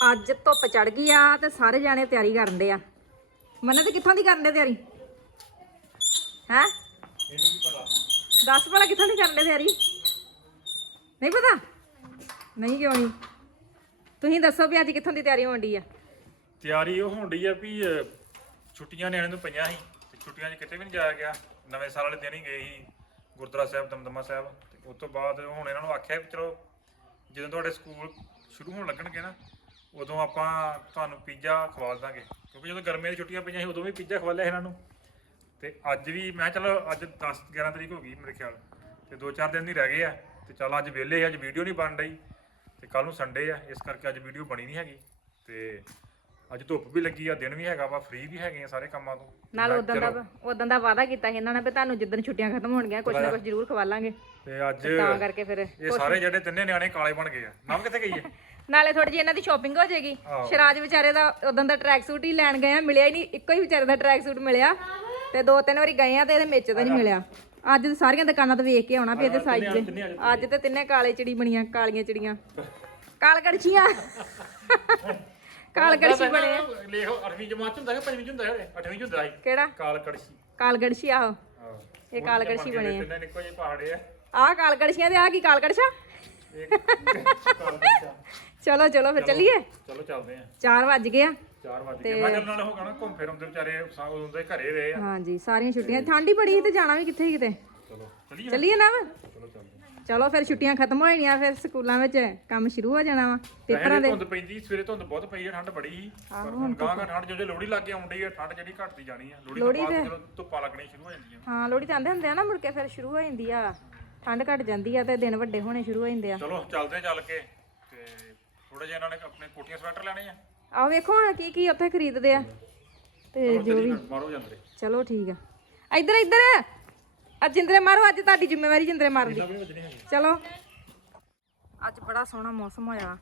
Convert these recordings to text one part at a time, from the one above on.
ਅੱਜ ਧੁੱਪ ਚੜ ਗਈ ਆ ਤੇ ਸਾਰੇ ਜਾਣੇ ਤਿਆਰੀ ਕਰਨ ਦੇ ਆ। ਮੰਨਤ ਕਿੱਥੋਂ ਦੀ ਕਰਨ ਦੇ ਤਿਆਰੀ? ਹੈ? ਦੱਸ ਭਲਾ ਕਿੱਥੋਂ ਦੀ ਕਰਨ ਦੇ ਤਿਆਰੀ? ਨਹੀਂ ਪਤਾ? ਨਹੀਂ ਕਿਉਂ ਨਹੀਂ? ਤੁਸੀਂ ਦੱਸੋ ਵੀ ਅੱਜ ਕਿੱਥੋਂ ਦੀ ਤਿਆਰੀ ਹੋਣ ਡਈ ਆ? ਤਿਆਰੀ ਉਹ ਹੋਣ ਡਈ ਆ ਵੀ ਅਹ, ਛੁੱਟੀਆਂ ਨਿਆਣੇ ਨੂੰ ਪਈਆਂ ਸੀ ਤੇ ਛੁੱਟੀਆਂ 'ਚ ਕਿਤੇ ਵੀ ਨਹੀਂ ਜਾਇਆ ਗਿਆ। ਨਵੇਂ ਸਾਲ ਵਾਲੇ ਦਿਨ ਹੀ ਗਏ ਸੀ ਗੁਰਦੁਆਰਾ ਸਾਹਿਬ ਦਮਦਮਾ ਸਾਹਿਬ। ਤੇ ਉਸ ਤੋਂ ਬਾਅਦ ਹੁਣ ਇਹਨਾਂ ਨੂੰ ਆਖਿਆ ਵੀ ਚਲੋ ਜਦੋਂ ਤੁਹਾਡੇ ਸਕੂਲ ਸ਼ੁਰੂ ਹੋਣ ਲੱਗਣਗੇ ਨਾ ਉਦੋਂ ਆਪਾਂ ਤੁਹਾਨੂੰ ਪੀਜ਼ਾ ਖਵਾ ਦਾਂਗੇ। ਕਿਉਂਕਿ ਜਦੋਂ ਗਰਮੀਆਂ ਦੀ ਛੁੱਟੀਆਂ ਪਈਆਂ ਸੀ ਉਦੋਂ ਵੀ ਪੀਜ਼ਾ ਖਵਾ ਲਿਆ ਸੀ ਇਹਨਾਂ ਨੂੰ। ਤੇ ਅੱਜ ਵੀ ਮੈਂ ਚਲੋ ਅੱਜ 10 11 ਤਰੀਕ ਹੋ ਗਈ ਮੇਰੇ ਖਿਆਲ। ਤੇ 2-4 ਦਿਨ ਹੀ ਰਹਿ ਗਏ ਆ। ਤੇ ਚਲ ਅੱਜ ਵਿਹਲੇ ਆ, ਅੱਜ ਵੀਡੀਓ ਨਹੀਂ ਬਣ ਰਹੀ। ਤੇ ਕੱਲ ਨੂੰ ਸੰਡੇ ਆ ਇਸ ਕਰਕੇ ਅੱਜ ਵੀਡੀਓ ਬਣੀ ਨਹੀਂ ਹੈਗੀ। ਤੇ ਅੱਜ ਧੁੱਪ ਵੀ ਲੱਗੀ ਆ ਦਿਨ ਵੀ ਹੈਗਾ ਵਾ ਫ੍ਰੀ ਵੀ ਹੈਗੇ ਆ ਸਾਰੇ ਕੰਮਾਂ ਤੋਂ। ਨਾਲ ਉਦੋਂ ਦਾ ਉਦੋਂ ਦਾ ਵਾਅਦਾ ਕੀਤਾ ਸੀ ਇਹਨਾਂ ਨੇ ਵੀ ਤੁਹਾਨੂੰ ਜਿੱਦਣ ਛੁੱਟੀਆਂ ਖਤਮ ਹੋਣਗੀਆਂ ਕੁਝ ਨਾ ਕੁਝ ਜ਼ਰੂਰ ਖਵਾਲਾਂਗੇ ਤੇ ਅੱਜ ਤਾਂ ਕਰਕੇ ਫਿਰ ਇਹ ਸਾਰੇ ਜਿਹੜੇ ਤਿੰਨੇ ਨਿਆਣੇ ਕਾਲੇ ਬਣ ਗਏ ਆ। ਨਾਮ ਕਿੱਥੇ ਗਈ ਹੈ ਨਾਲੇ ਥੋੜੀ ਜਿਹੀ ਇਹਨਾਂ ਦੀ ਸ਼ਾਪਿੰਗ ਹੋ ਜਾਏਗੀ। ਸ਼ਰਾਜ ਵਿਚਾਰੇ ਦਾ ਉਦੋਂ ਦਾ ਟਰੈਕ ਸੂਟ ਹੀ ਲੈਣ ਗਏ ਆ ਮਿਲਿਆ ਹੀ ਨਹੀਂ ਇੱਕੋ ਹੀ ਵਿਚਾਰੇ ਦਾ ਟਰੈਕ ਸੂਟ ਮਿਲਿਆ। ਤੇ ਦੋ ਤਿੰਨ ਵਾਰੀ ਗਏ ਆ ਤੇ ਇਹਦੇ ਵਿੱਚ ਤਾਂ ਨਹੀਂ ਮਿਲਿਆ। ਅੱਜ ਤੇ ਸਾਰੀਆਂ ਦੁਕਾਨਾਂ ਤੋਂ ਵੇਖ ਕੇ ਆਉਣਾ ਵੀ ਇਹਦੇ ਸਾਈਜ਼ ਦੇ। ਅੱਜ ਤੇ ਤਿੰਨੇ ਕਾਲੇ ਚਿੜੀ ਬਣੀਆਂ ਕਾਲੀਆਂ ਚਿੜੀਆਂ। ਕਾਲ ਕੜਛੀਆਂ ਕਾਲ ਕੜਛੀ ਬਣੇ ਆ। ਲੇਖੋ 8ਵੀਂ ਜਮਾਤ ਚ ਹੁੰਦਾ ਹੈ 5ਵੀਂ ਚ ਹੁੰਦਾ ਹੈ 8ਵੀਂ ਚ ਹੁੰਦਾ ਹੈ ਕਿਹੜਾ? ਕਾਲ ਕੜਛੀ ਕਾਲ ਕੜਛੀ ਆਹੋ। ਆਹੋ। ਇਹ ਕਾਲ ਕੜਛੀ ਬਣੇ ਆ। ਤਿੰਨੇ ਨਿੱਕੋ ਜਿਹੇ ਪਹਾੜੇ ਆ। ਆਹ ਕਾਲ ਕੜਛੀਆਂ ਤੇ ਆਹ ਕੀ ਕਾਲ ਕੜਛਾ ਇੱਕ ਕਾਲ ਕੜਛਾ। ਚਲੋ ਚਲੋ ਫਿਰ ਚੱਲੀਏ। ਚਲੋ ਚੱਲਦੇ ਆ। 4 ਵੱਜ ਗਏ ਆ। 4 ਵਜੇ ਗਏ। ਮੈਂ ਵਾਲਾ ਹੋ ਨਾ ਘੁੰਮ ਫਿਰ ਆਉਂਦੇ ਵਿਚਾਰੇ ਸਾ- ਉਦੋਂ ਦੇ ਘਰੇ ਰਹੇ ਆ। ਹਾਂਜੀ ਸਾਰੀਆਂ ਛੁੱਟੀਆਂ। ਠੰਡ ਹੀ ਬੜੀ ਸੀ ਤੇ ਜਾਣਾ ਵੀ ਕਿੱਥੇ ਸੀ ਕਿਤੇ? ਚਲੋ ਚਲੀਏ ਚੱਲੀਏ ਨਾ ਵਾ? ਚਲੋ ਚੱਲਦੇ। ਚਲੋ ਫਿਰ ਛੁੱਟੀਆਂ ਖਤਮ ਹੋ ਜਾਣੀਆਂ ਫਿਰ ਸਕੂਲਾਂ ਵਿੱਚ ਕੰਮ ਸ਼ੁਰੂ ਹੋ ਜਾਣਾ ਵਾ। ਪੇਪਰਾਂ ਪਹਿਲਾਂ ਦੇ ਧੁੰਦ ਪੈਂਦੀ ਸਵੇਰੇ ਧੁੰਦ ਬਹੁਤ ਪਈ ਹੈ ਠੰਡ ਬੜੀ ਸੀ। ਪਰ ਹੁਣ ਗਾਂ ਗਾਂ ਠੰਡ ਜਦੋਂ ਲੋੜੀ ਲੱਗ ਕੇ ਆਉਂਦੀ ਹੈ ਠੰਡ ਜਿਹੜੀ ਘਟਦੀ ਜਾਣੀ ਹੈ ਲੋੜੀ ਤੋਂ ਬਾਅਦ ਜਦੋਂ ਧੁੱਪਾਂ ਲੱਗਣੀਆਂ ਸ਼ੁਰੂ ਹੋ ਜਾਂਦੀਆਂ। ਹਾਂ ਲੋਹੜੀ ਜਾਂਦੇ ਹੁੰਦੇ ਆ ਨਾ ਮੁੜ ਕੇ ਫਿਰ ਸ਼ੁਰੂ ਹੋ ਜਾਂਦੀ ਆ। ਠੰਡ ਘਟ ਜਾਂਦੀ ਆ ਤੇ ਦਿਨ ਵੱਡੇ ਹੋਣੇ ਸ਼ੁਰੂ ਹੋ ਜਾਂਦੇ ਆ। ਚਲੋ ਚੱਲਦੇ ਚੱਲ ਕੇ। ਤੇ ਥੋੜੇ ਜਿਹਾ ਇਹਨਾਂ ਨੇ ਆਪਣੇ ਕੋਟੀਆਂ ਸਵੈਟਰ ਲੈਣੇ ਆ। ਆਓ ਵੇਖੋ ਹੁਣ ਕੀ ਕੀ ਉੱਥੇ ਖਰੀਦਦੇ ਆ। ਤੇ ਜੋ ਵੀ ਮਾਰੋ ਜਾਂਦੇ। ਚਲੋ ਠੀਕ ਆ। ਇੱਧਰ ਇੱਧਰ। ਅੱਜ ਜਿੰਦਰੇ ਮਾਰੋ ਅੱਜ ਤੁਹਾਡੀ ਜ਼ਿੰਮੇਵਾਰੀ ਜਿੰਦਰੇ ਮਾਰਨ ਦੀ। ਚਲੋ। ਅੱਜ ਬੜਾ ਸੋਹਣਾ ਮੌਸਮ ਹੋਇਆ।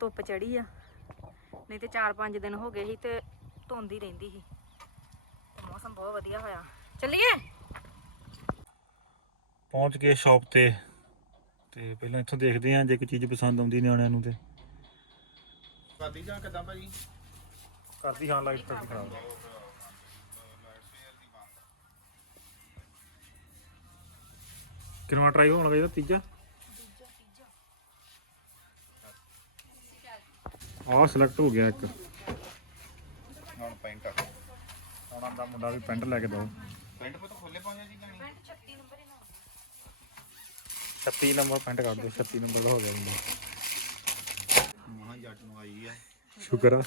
ਧੁੱਪ ਚੜੀ ਆ। ਨਹੀਂ ਤੇ 4-5 ਦਿਨ ਹੋ ਗਏ ਸੀ ਤੇ ਧੁੰਦ ਹੀ ਰਹਿੰਦੀ ਸੀ। ਮੌਸਮ ਬਹੁਤ ਵਧੀਆ ਹੋਇਆ। ਚੱਲੀਏ। ਪਹੁੰਚ ਗਏ ਸ਼ਾਪ ਤੇ। ਤੇ ਪਹਿਲਾਂ ਇੱਥੋਂ ਦੇਖਦੇ ਆਂ ਜੇ ਕੋਈ ਚੀਜ਼ ਪਸੰਦ ਆਉਂਦੀ ਨਿਆਣਿਆਂ ਨੂੰ ਤੇ। ਕਰਦੀ ਜਾਂ ਕਿਦਾਂ ਭਾਜੀ? ਕਰਦੀ ਹਾਂ ਲਾਈਟ ਕਰਦੀ ਖਰਾਬ ਕਿੰਨਾ ਟਰਾਈ ਹੋਣ ਲੱਗਾ ਤੀਜਾ? ਆਹ ਸਿਲੈਕਟ ਹੋ ਗਿਆ ਇੱਕ। ਹੁਣ ਪੈਂਟ ਹੁਣ ਆਂਦਾ ਮੁੰਡਾ ਵੀ ਪੈਂਟ ਲੈ ਕੇ ਦੋ ਪੈਂਟ ਪਤਾ ਖੋਲੇ ਪਾਉਂਦੇ ਜੀ ਗਾਣੀ 36 ਨੰਬਰ ਪੈਂਟ ਕੱਢ ਦਿਓ 36 ਨੰਬਰ ਦਾ ਹੋ ਗਿਆ ਮੁੰਡਾ। ਜੱਟ ਨੂੰ ਆਈ ਆ। ਸ਼ੁਕਰ ਆ।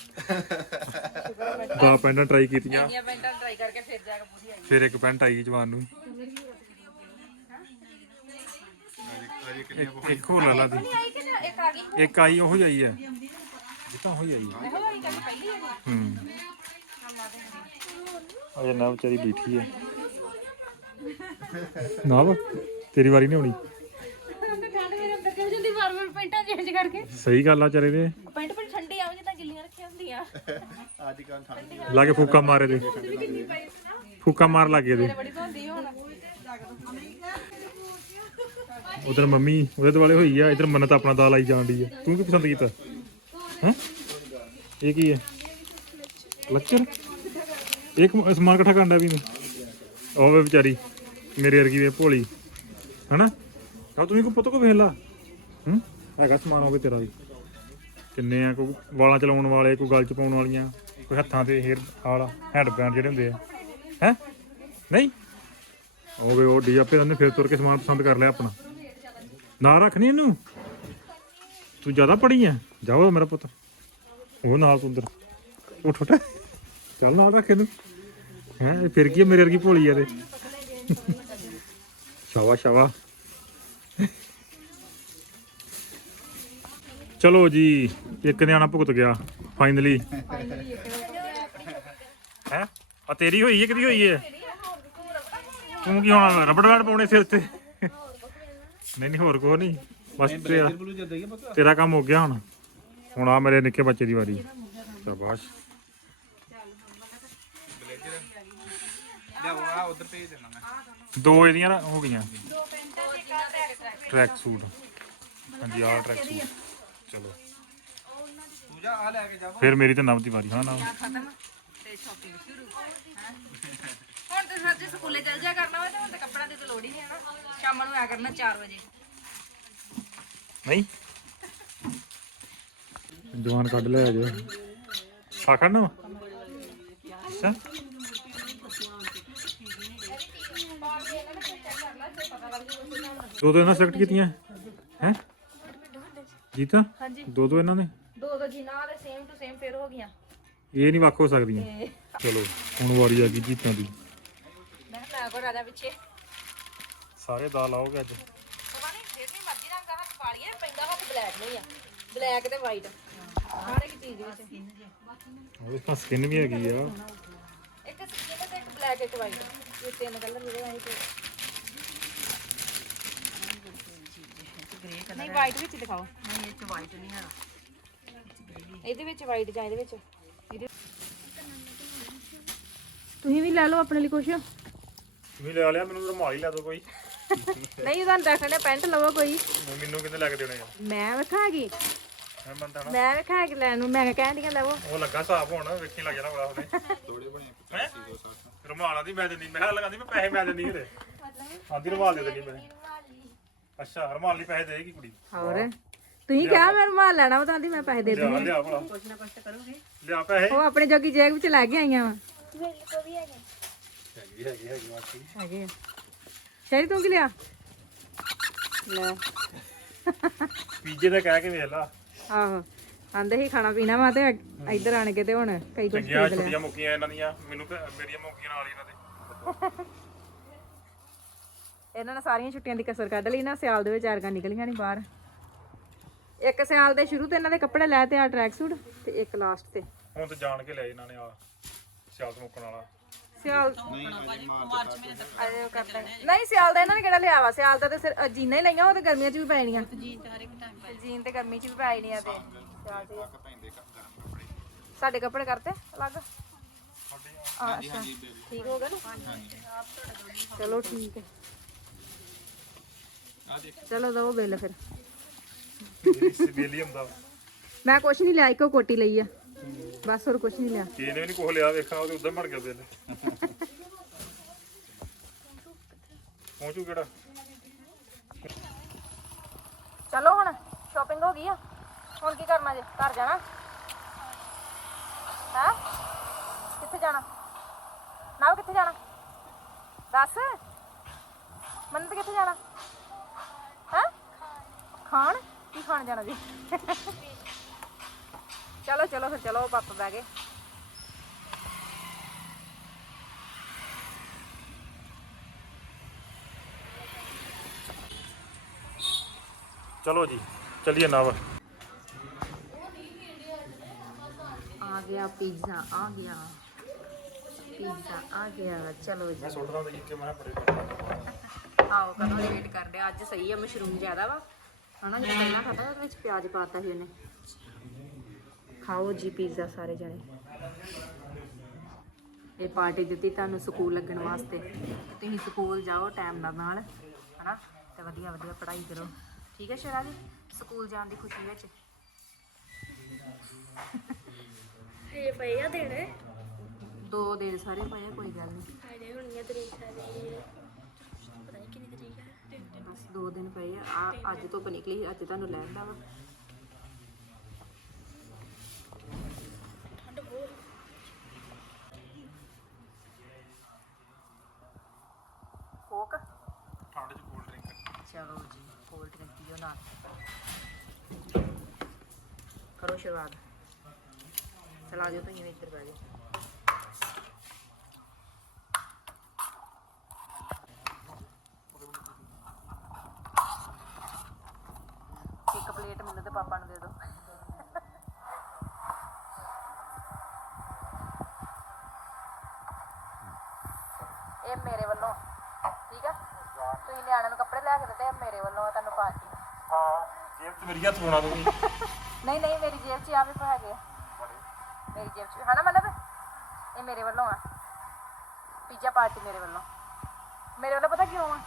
ਦਾ ਪੈਂਟਾਂ ਟਰਾਈ ਕੀਤੀਆਂ। ਇਹ ਪੈਂਟਾਂ ਟਰਾਈ ਕਰਕੇ ਫਿਰ ਜਾ ਕੇ ਪੂਰੀ ਫਿਰ ਇੱਕ ਪੈਂਟ ਆਈ ਜਵਾਨ ਨੂੰ ਇੱਕ- ਇੱਕ ਹੋਰ ਲਾ ਲਾ ਦੀ। ਆਈ ਇੱਕ ਆ ਗਈ ਇੱਕ ਆਈ ਉਹ ਜਾਈ ਹੈ ਜਿੱਤਾਂ ਹੋਈ ਆਈ ਹੈ ਇਹੋ ਆਈ ਪਹਿਲੀ ਹੂੰ। ਅਜੇ ਨਾ ਵਿਚਾਰੀ ਬੈਠੀ ਹੈ ਨਾ ਤੇਰੀ ਵਾਰੀ ਨਹੀਂ ਆਉਣੀ ਠੰਡ ਮੇਰੇ ਅੰਦਰ ਕਿਉਂ ਜਾਂਦੀ ਵਾਰ ਵਾਰ ਪੈਂਟਾਂ ਚੇਂਜ ਕਰਕੇ। ਸਹੀ ਗੱਲ ਆ ਚਾਰੇ ਦੇ। ਪੈਂਟ ਪਰ ਠੰਡੀ ਆਉਂ ਜਿੱਦਾਂ ਗਿੱਲੀਆਂ ਰੱਖੀਆਂ ਹੁੰਦੀਆਂ। ਅੱਜ ਕੱਲ ਠੰਡ ਲਾ ਕੇ ਫੂਕਾ ਮਾਰੇ ਦੇ। ਫੂਕਾ ਮਾਰ ਲੱਗੇ ਦੇ। ਬੜੀ ਧੁੰਦੀ ਹੁਣ। ਉਧਰ ਮੰਮੀ ਉਹਦੇ ਦੁਆਲੇ ਹੋਈ ਆ ਇਧਰ ਮੰਨਤ ਆਪਣਾ ਦਾਲ ਆਈ ਜਾਣ ਦੀ ਆ। ਤੂੰ ਕੀ ਪਸੰਦ ਕੀਤਾ? ਹੈ? ਇਹ ਕੀ ਹੈ ਕਲਚਰ ਇੱਕ ਸਮਾਨ ਇਕੱਠਾ ਕਰਨਾ ਵੀ ਨੂੰ ਉਹ ਵੇ ਵਿਚਾਰੀ ਮੇਰੇ ਵਰਗੀ ਵੇ ਭੋਲੀ। ਹਨਾ? ਤੂੰ ਵੀ ਕੋ ਪੁੱਤ ਕੋ ਵੇਖ ਲਾ। ਹੂੰ? ਹੈਗਾ ਸਮਾਨ ਹੋਵੇ ਤੇਰਾ ਵੀ। ਕਿੰਨੇ ਆ, ਕੋਈ ਵਾਲਾਂ ਚਲਾਉਣ ਵਾਲੇ, ਕੋਈ ਗਲ ਚ ਪਾਉਣ ਵਾਲੀਆਂ, ਕੋਈ ਹੱਥਾਂ ਤੇ ਹੇਅਰ ਵਾਲਾ ਹੈਡ ਬੈਂਡ ਜਿਹੜੇ ਹੁੰਦੇ ਆ। ਹੈ? ਨਹੀਂ? ਉਹ ਵੇ ਉਹ ਡੀ ਆਪੇ ਉਹਨੇ ਫਿਰ ਤੁਰ ਕੇ ਸਮਾਨ ਪਸੰਦ ਕਰ ਲਿਆ ਆਪਣਾ। ਨਾ ਰੱਖਣੀ ਇਹਨੂੰ। ਤੂੰ ਜ਼ਿਆਦਾ ਪੜੀ ਆ। ਜਾਓ ਮੇਰਾ ਪੁੱਤ। ਉਹ ਨਾਲ ਤੂੰ ਅੰਦਰ। ਉੱਠ ਉੱਠ। ਚੱਲ ਨਾਲ ਰੱਖ ਇਹਨੂੰ। ਹੈ ਫਿਰ ਕੀ ਮੇਰੇ ਵਰਗੀ ਭੋਲੀ ਆ ਤੇ। ਸ਼ਾਵਾ ਸ਼ਾਵਾ ਚਲੋ ਜੀ ਇੱਕ ਨਿਆਣਾ ਭੁਗਤ ਗਿਆ ਫਾਈਨਲੀ ਹੈ? ਆ ਤੇਰੀ ਹੋਈ ਹੈ ਕਿਹਦੀ ਹੋਈ ਹੈ? ਤੂੰ ਕੀ ਹੁਣ ਰਬੜ ਬੈਂਡ ਪਾਉਣੇ ਸਿਰ ਤੇ ਨਹੀਂ ਨਹੀਂ ਹੋਰ ਕੋ ਨਹੀਂ। ਬਸ ਤੇਰਾ ਤੇਰਾ ਕੰਮ ਹੋ ਗਿਆ ਹੁਣ। ਹੁਣ ਆ ਮੇਰੇ ਨਿੱਕੇ ਬੱਚੇ ਦੀ ਵਾਰੀ। ਸ਼ਾਬਾਸ਼। ਆ ਦੋ ਇਹਦੀਆਂ ਹੋ ਗਈਆਂ। ਟਰੈਕ ਸੂਟ ਹਾਂਜੀ ਆਹ ਟਰੈਕ ਸੂਟ ਚਲੋ। ਜਾ ਆ ਲੈ ਕੇ ਜਾ ਫਿਰ ਮੇਰੀ ਤਾਂ ਨਵ ਦੀ ਵਾਰੀ ਹਾਂ ਨਾ ਖਤਮ? ਤੇ ਸ਼ਾਪਿੰਗ ਸ਼ੁਰੂ। ਹੈਂ। ਹੁਣ ਤੇ ਸੱਚ ਸਕੂਲੇ ਚੱਲ ਜਾ ਕਰਨਾ ਵਾ ਤੇ ਹੁਣ ਤੇ ਕੱਪੜਿਆਂ ਦੀ ਤਾਂ ਲੋੜ ਹੀ ਨਹੀਂ ਹੈ ਨਾ। ਸ਼ਾਮ ਨੂੰ ਆ ਕਰਨਾ 4 ਵਜੇ। ਨਹੀਂ। ਜਵਾਨ ਕੱਢ ਲਿਆ ਜੋ ਆ ਖੜਨਾ ਵਾ? ਅੱਛਾ। ਦੋ ਦੋ ਇਹਨਾਂ ਸਿਲੈਕਟ ਕੀਤੀਆਂ। ਹੈ ਜੀਤਾ ਹਾਂਜੀ। ਦੋ ਦੋ ਇਹਨਾਂ ਨੇ? ਦੋ ਦੋ ਜੀ ਨਾਲ ਸੇਮ ਟੂ ਸੇਮ ਫੇਰ ਹੋ ਗਈਆਂ। ਇਹ ਨਹੀਂ ਵੱਖ ਹੋ ਸਕਦੀਆਂ। ਤੇ ਚਲੋ ਹੁਣ ਵਾਰੀ ਆ ਗਈ ਜੀਤਾਂ ਦੀ। ਮੈਂ ਕਿਹਾ ਮੈਂ ਕੋ ਰਾਜਾ ਪਿੱਛੇ। ਸਾਰੇ ਦਾ ਲਾਓਗੇ ਅੱਜ? ਪਤਾ ਨਹੀਂ ਜਿਹੜੀ ਮਰਜ਼ੀ ਰੰਗ ਦਾ ਹੱਥ ਪਾ ਲਈਏ ਪੈਂਦਾ ਹੱਥ ਬਲੈਕ ਨਹੀਂ ਆ। ਬਲੈਕ ਤੇ ਵਾਈਟ ਹਰ ਇੱਕ ਚੀਜ਼ ਵਿੱਚ। ਉਹਦੇ ਤਾਂ ਸਕਿਨ ਵੀ ਹੈਗੀ ਆ। ਇੱਕ ਸਕਿਨ ਤੇ ਇੱਕ ਬਲੈਕ ਇੱਕ ਵਾਈਟ ਇਹ ਤਿੰਨ ਕਲਰ ਜਿਹੜੇ ਆਏ ਤੇ ਨਹੀਂ ਵਾਈਟ ਵਿੱਚ ਦਿਖਾਓ। ਨਹੀਂ ਇਹ ਚ ਵਾਈਟ ਨਹੀਂ ਹੈ ਇਹਦੇ ਵਿੱਚ ਵਾਈਟ ਜਾਂ ਇਹਦੇ ਵਿੱਚ। ਇਹਦੇ ਤੁਸੀਂ ਵੀ ਲੈ ਲਓ ਆਪਣੇ ਲਈ ਕੁਛ। ਤੁਸੀਂ ਲੈ ਲਿਆ ਮੈਨੂੰ ਰੁਮਾਲ ਹੀ ਲੈ ਦਿਓ ਕੋਈ। ਨਹੀਂ ਤੁਹਾਨੂੰ ਦੱਸਣੇ ਪੈਂਟ ਲਵੋ ਕੋਈ। ਮੈਨੂੰ ਕਿਤੇ ਲੈ ਕੇ ਦੇਣੇ ਮੈਂ ਵਿਖਾਗੀ। ਮੈਂ ਨਾ। ਮੈਂ ਵਿਖਾਗੀ ਲੈਣ ਨੂੰ ਮੈਂ ਕਹਿਣ ਦੀਆਂ ਲਵੋ। ਉਹ ਲੱਗਾ ਸਾਫ਼ ਹੋਣ ਵੇਖੀ ਲੱਗ ਜਾਣਾ ਬੜਾ ਉਹਨੇ। ਥੋੜੇ ਬਣੇ ਹੈਂ? ਰੁਮਾਲਾਂ ਦੀ ਮੈਂ ਦਿੰਦੀ ਮੈਂ ਕਿਹਾ ਲਗਾਉਂਦੀ ਮੈਂ ਪੈਸੇ ਮੈਂ ਦਿੰਦੀ ਇਹਦੇ ਆਂਦੀ ਰੁਮਾਲ ਦੇ ਦਿੰਦੀ ਮੈਂ। ਅੱਛਾ ਰੁਮਾਲ ਲਈ ਪੈਸੇ ਦੇਗੀ ਕੁੜੀ ਹੋਰ? ਤੁਸੀਂ ਕਿਹਾ ਮੈਂ ਰੁਮਾਲ ਲੈਣਾ ਵਾ ਤਾਂ ਆਂਦੀ ਮੈਂ ਪੈਸੇ ਦੇ ਲਿਆ ਦੂੰਗੀ ਲਿਆ ਭਲਾ। ਕੁਛ ਨਾ ਕੁਛ ਕਰੋਗੇ ਲਿਆ ਪੈਸੇ? ਉਹ ਆਪਣੇ ਜੋਗੀ ਜੇਬ ਵਿੱਚ ਲੈ ਕੇ ਆਈਆਂ ਵਾ। ਹੈਗੀ ਹੈਗੀ ਹੈਗੀ ਵਾਕੀ ਹੈਗੇ ਆ। ਸ਼ੈਰੀ ਤੂੰ ਕੀ ਲਿਆ? ਲੈ। ਪੀਜੇ ਦਾ ਕਹਿ ਕੇ ਵੇਖ ਲਾ। ਆਹੋ ਆਂਦੇ ਹੀ ਖਾਣਾ ਪੀਣਾ ਵਾ ਤੇ ਇੱਧਰ ਆਣ ਕੇ ਤੇ ਹੁਣ ਕਈ ਕੁਝ ਚੰਗੀਆਂ ਖਰੀਦ ਲਿਆ। ਛੁੱਟੀਆਂ ਮੁੱਕੀਆਂ ਇਹਨਾਂ ਦੀਆਂ ਮੈਨੂੰ ਤੇ ਮੇਰੀਆਂ ਮੁੱਕੀਆਂ ਨਾਲ ਹੀ ਇਹਨਾਂ ਦੇ। ਇਹਨਾਂ ਨੇ ਸਾਰੀਆਂ ਛੁੱਟੀਆਂ ਦੀ ਕਸਰ ਕੱਢ ਲਈ ਨਾ ਸਿਆਲ ਦੇ ਵਿੱਚ ਐਰਗਾ ਨਿਕਲੀਆਂ ਨਹੀਂ ਬਾਹਰ। ਇੱਕ ਸਿਆਲ ਦੇ ਸ਼ੁਰੂ ਤੇ ਇਹਨਾਂ ਦੇ ਕੱਪੜੇ ਲੈ ਤੇ ਆ ਟਰੈਕ ਸੂਟ ਤੇ ਇੱਕ ਲਾਸਟ ਤੇ। ਹੁਣ ਤੇ ਜਾਣ ਕੇ ਲਿਆ ਇਹਨਾਂ ਨੇ ਆ ਸਿਆਲ ਮੁੱਕਣ ਵਾਲਾ। ਸਿਆਲ। ਨਹੀਂ ਸਿਆਲ ਦਾ ਇਹਨਾਂ ਨੇ ਕਿਹੜਾ ਲਿਆ ਵਾ? ਸਿਆਲ ਦਾ ਤੇ ਸਿਰ ਜੀਨਾਂ ਹੀ ਲਈਆਂ ਉਹ ਤੇ ਗਰਮੀਆਂ 'ਚ ਵੀ ਪੈ ਜਾਣੀਆਂ। ਜੀਨ ਤੇ ਹਰ ਇੱਕ ਟਾਈਮ ਜੀਨ ਤੇ ਗਰਮੀ 'ਚ ਵੀ ਪੈ ਜਾਣੀਆਂ ਤੇ। ਸਿਆਲ। ਸਾਡੇ ਕੱਪੜੇ ਕਰਤੇ ਅਲੱਗ? ਠੀਕ ਹੋ ਗਿਆ ਨਾ? ਚਲੋ ਠੀਕ ਹੈ। ਚਲੋ ਦੋ ਬਿੱਲ ਫਿਰ ਬੇਲੀ ਹੁੰਦਾ ਮੈਂ ਕੁਛ ਨਹੀਂ ਲਿਆ ਇੱਕੋ ਕੋਟੀ ਲਈ ਆ ਬਸ ਹੋਰ ਕੁਛ ਨਹੀਂ ਲਿਆ ਇਹਨੇ ਵੀ ਨਹੀਂ ਕੁਝ ਲਿਆ ਵੇਖਾਂ ਉਹਦੇ ਉਧਰ ਮਰ ਗਿਆ ਬਿੱਲ ਪਹੁੰਚੂ ਕਿਹੜਾ ਚਲੋ ਹੁਣ ਸ਼ਾਪਿੰਗ ਹੋ ਗਈ ਆ ਹੁਣ ਕੀ ਕਰਨਾ ਜੇ ਘਰ ਜਾਣਾ ਹੈ ਕਿੱਥੇ ਜਾਣਾ ਨਾਲ ਕਿੱਥੇ ਜਾਣਾ ਦੱਸ ਮੰਨਤ ਕਿੱਥੇ ਜਾਣਾ ਹੈ ਖਾਣ? ਕੀ ਖਾਣ ਜਾਣਾ ਜੀ? ਚਲੋ ਚਲੋ ਫਿਰ ਚਲੋ ਪਾਪਾ ਬਹਿ ਗਏ। ਚਲੋ ਜੀ ਚੱਲੀਏ ਨਵ ਆ ਗਿਆ ਪੀਜ਼ਾ ਆ ਗਿਆ। ਪੀਜ਼ਾ ਆ ਗਿਆ। ਚਲੋ ਜੀ। ਮੈਂ ਸੋਚਦਾ ਹਾਂ ਕਿ ਮੈਂ ਬੜੇ ਆਓ ਕਦੋਂ ਵੇਟ ਕਰਦੇ ਆ। ਅੱਜ ਸਹੀ ਆ ਮਸ਼ਰੂਮ ਜ਼ਿਆਦਾ ਵਾ। ਹਨਾ ਜੇ ਪਹਿਲਾਂ ਖਾਦਾ ਉਹਦੇ ਵਿੱਚ ਪਿਆਜ਼ ਪਾਤਾ ਸੀ ਉਹਨੇ। ਖਾਓ ਜੀ ਪੀਜ਼ਾ ਸਾਰੇ ਜਣੇ। ਇਹ ਪਾਰਟੀ ਦਿੱਤੀ ਤੁਹਾਨੂੰ ਸਕੂਲ ਲੱਗਣ ਵਾਸਤੇ। ਤੁਸੀਂ ਸਕੂਲ ਜਾਓ ਟਾਈਮ ਨਾਲ ਨਾਲ ਹਨਾ? ਤੇ ਵਧੀਆ ਵਧੀਆ ਪੜ੍ਹਾਈ ਕਰੋ। ਠੀਕ ਹੈ ਸ਼ਰਾ ਜੀ? ਸਕੂਲ ਜਾਣ ਦੀ ਖੁਸ਼ੀ ਵਿੱਚ। ਇਹ ਪਏ ਆ ਦੇਣੇ? ਦੋ ਦਿਨ ਸਾਰੇ ਪਏ ਆ, ਕੋਈ ਗੱਲ ਨਹੀਂ। ਸਾਡੇ ਹੁਣੀਆਂ ਤਰੀਕ ਸਾਰੇ ਪਤਾ ਨਹੀਂ ਕਿੰਨੀ ਤਰੀਕ ਹੈ ਬਸ ਦੋ ਦਿਨ ਪਏ ਆ। ਆ ਅੱਜ ਧੁੱਪ ਨਿਕਲੀ ਅੱਜ ਤੁਹਾਨੂੰ ਲੈਂਦਾ ਵਾ। ਠੰਡ ਬਹੁਤ ਕੋਕ? ਠੰਡ ਚ ਕੋਲਡ ਡਰਿੰਕ ਚਲੋ ਜੀ ਕੋਲਡ ਡਰਿੰਕ ਪੀਓ ਨਾਲ। ਕਰੋ ਸ਼ੁਰੂਆਤ। ਚਲਾ ਦਿਓ ਤੁਸੀਂ ਵਿੱਚ ਬਹਿ ਜਾਓ ਇੱਕ ਪਲੇਟ ਮੈਨੂੰ ਤੇ ਪਾਪਾ ਨੂੰ ਦੇ ਦਿਓ ਇਹ ਮੇਰੇ ਵੱਲੋਂ ਠੀਕ ਆ ਤੁਸੀਂ ਨਿਆਣਿਆਂ ਨੂੰ ਕੱਪੜੇ ਲੈ ਕੇ ਦਿੱਤੇ ਇਹ ਮੇਰੇ ਵੱਲੋਂ ਆ ਤੁਹਾਨੂੰ ਪਾਰਟੀ ਹਾਂ ਜੇਬ ਚ ਮੇਰੀ ਹੱਥ ਪਾਉਣਾ ਤੂੰ ਨਹੀਂ ਨਹੀਂ ਮੇਰੀ ਜੇਬ 'ਚ ਆ ਵੀ ਹੈਗੇ ਆ। ਮੇਰੀ ਜੇਬ 'ਚ ਹਨਾ ਮਤਲਬ? ਇਹ ਮੇਰੇ ਵੱਲੋਂ ਆ। ਪੀਜ਼ਾ ਪਾਰਟੀ ਮੇਰੇ ਵੱਲੋਂ। ਮੇਰੇ ਵੱਲੋਂ ਪਤਾ ਕਿਉਂ ਆ?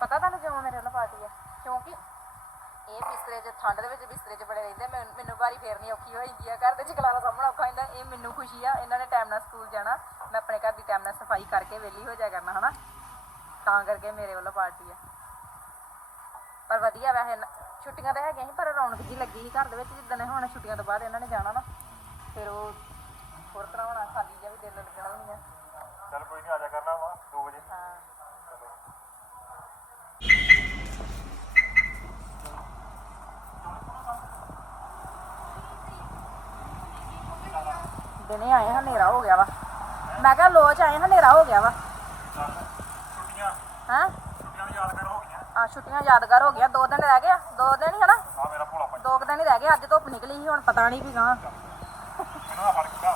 ਪਤਾ ਤੁਹਾਨੂੰ ਕਿਉਂ ਮੇਰੇ ਵੱਲੋਂ ਪਾਰਟੀ ਆ? ਕਿਉਂਕਿ ਇਹ ਬਿਸਤਰੇ 'ਚ ਠੰਡ ਦੇ ਵਿੱਚ ਬਿਸਤਰੇ 'ਚ ਬੜੇ ਰਹਿੰਦੇ ਮੈਨ- ਮੈਨੂੰ ਵਾਰੀ ਫੇਰਨੀ ਔਖੀ ਹੋ ਜਾਂਦੀ ਆ। ਘਰ ਦੇ ਚ ਖਲਾਰਾ ਸਾਹਮਣਾ ਔਖਾ ਹੁੰਦਾ। ਇਹ ਮੈਨੂੰ ਖੁਸ਼ੀ ਆ। ਇਹਨਾਂ ਨੇ ਟਾਈਮ ਨਾਲ ਸਕੂਲ ਜਾਣਾ। ਮੈਂ ਆਪਣੇ ਘਰ ਦੀ ਟਾਈਮ ਨਾਲ ਸਫ਼ਾਈ ਕਰਕੇ ਵਿਹਲੀ ਹੋ ਜਾਇਆ ਕਰਨਾ ਹਨਾ? ਤਾਂ ਕਰਕੇ ਮੇਰੇ ਵੱਲੋਂ ਪਾਰਟੀ ਆ। ਪਰ ਵਧੀਆ ਵੈਸੇ ਨ- ਛੁੱਟੀਆਂ ਤਾਂ ਹੈਗੀਆਂ ਸੀ ਪਰ ਰੌਣਕ ਜੀ ਲੱਗੀ ਸੀ ਘਰ ਦੇ ਵਿੱਚ ਜਿੱਦਣ ਇਹ ਹੁਣ ਛੁੱਟੀਆਂ ਤੋਂ ਬਾਅਦ ਇਹਨਾਂ ਨੇ ਜਾਣਾ ਨਾ ਫਿਰ ਉਹ ਹੋਰ ਤਰ੍ਹਾਂ ਹੋਣਾ ਖਾਲੀ ਜਿਹਾ ਵੀ ਦਿਲ ਲੱਗਣਾ ਵੀ ਨਹੀਂ ਆ। ਚੱਲ ਕੋਈ ਨਹੀਂ ਆ ਜਾ ਕਰਨਾ ਵਾ 2 ਵਜੇ। ਹਾਂ। ਦਿਨੇ ਆਏ ਹਾਂ ਹਨੇਰਾ ਹੋ ਗਿਆ ਵਾ। ਮੈਂ ਕਿਹਾ ਲੋਚ ਆਏ ਹਾਂ ਹਨੇਰਾ ਹੋ ਗਿਆ ਵਾ। ਹਾਂ? ਛੁੱਟੀਆਂ ਯਾਦਗਾਰ ਹੋ ਗਈਆਂ। ਆ ਛੁੱਟੀਆਂ ਯਾਦਗਾਰ ਹੋ ਗਈਆਂ। ਦੋ ਦਿਨ ਰਹਿ ਗਏ ਆ। ਦੋ ਦਿਨ ਹੀ ਹਨਾ ਆ ਮੇਰਾ ਭੋਲਾ ਪੰਜ ਦੋ ਕੁ ਦਿਨ ਹੀ ਰਹਿ ਗਏ। ਅੱਜ ਧੁੱਪ ਨਿਕਲੀ ਸੀ ਹੁਣ ਪਤਾ ਨਹੀਂ ਵੀ ਗਾਂ ਇਹਨਾਂ ਦਾ ਫ਼ਰਕ ਕਿਹੜਾ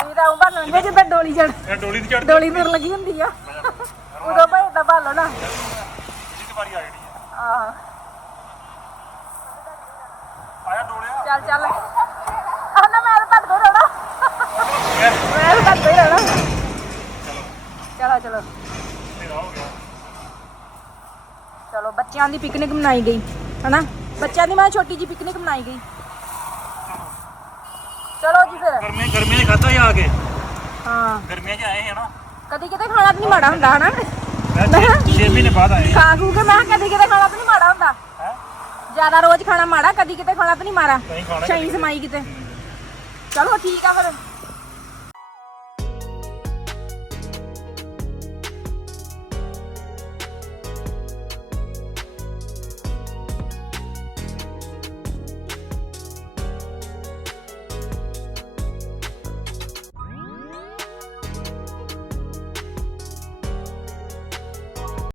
ਤੁਸੀਂ ਤਾਂ ਉਂ ਲੰਘੇ ਜਿੱਦਾਂ ਡੋਲੀ ਚੜ ਇਹ ਡੋਲੀ ਦੀ ਡੋਲੀ ਲੱਗੀ ਹੁੰਦੀ ਆ। ਉਦੋਂ ਭਾਈ ਤਾਂ ਭਾਲੋ ਨਾ ਇਹਦੀ ਤੇ ਵਾਰੀ ਆ ਜਿਹੜੀ ਆ। ਆਹ। ਆਇਆ ਡੋਲਿਆ? ਚੱਲ ਚੱਲ। ਆਨਾ ਮੈਂ ਤਾਂ ਭੱਜ ਰਹਿਣਾ ਮੈਂ ਤਾਂ ਭੱਜ ਰਹਿਣਾ ਚਲੋ ਚਲੋ ਹੋ ਗਿਆ ਚਲੋ ਬੱਚਿਆਂ ਦੀ ਪਿਕਨਿਕ ਮਨਾਈ ਗਈ ਹਨਾ? ਬੱਚਿਆਂ ਦੀ ਮੈਂ ਛੋਟੀ ਜੀ ਪਿਕਨਿਕ ਮਨਾਈ ਗਈ। ਚਲੋ ਜੀ ਫਿਰ। ਗਰਮੀਆਂ ਗਰਮੀਆਂ 'ਚ ਖਾਧਾ ਜਾ ਕੇ? ਹਾਂ। ਗਰਮੀਆਂ 'ਚ ਆਏ ਹੈ ਨਾ ਕਦੀ ਕਿਤੇ ਖਾਣਾ ਤਾਂ ਨਹੀਂ ਮਾੜਾ ਹੁੰਦਾ ਹਨਾ? ਮੈਂ 6 ਮਹੀਨੇ ਬਾਅਦ ਆਏ। ਖਾ ਖੂ ਕੇ ਮੈਂ ਕਿਹਾ ਕਦੀ ਕਿਤੇ ਖਾਣਾ ਤਾਂ ਨਹੀਂ ਮਾੜਾ ਹੁੰਦਾ। ਹੈ? ਜ਼ਿਆਦਾ ਰੋਜ਼ ਖਾਣਾ ਮਾੜਾ ਕਦੀ ਕਿਤੇ ਖਾਣਾ ਤਾਂ ਨਹੀਂ ਖਾਣਾ ਸ਼ਾਈ ਸਮਾਈ ਕਿਤੇ। ਚਲੋ ਠੀਕ ਆ ਫਿਰ।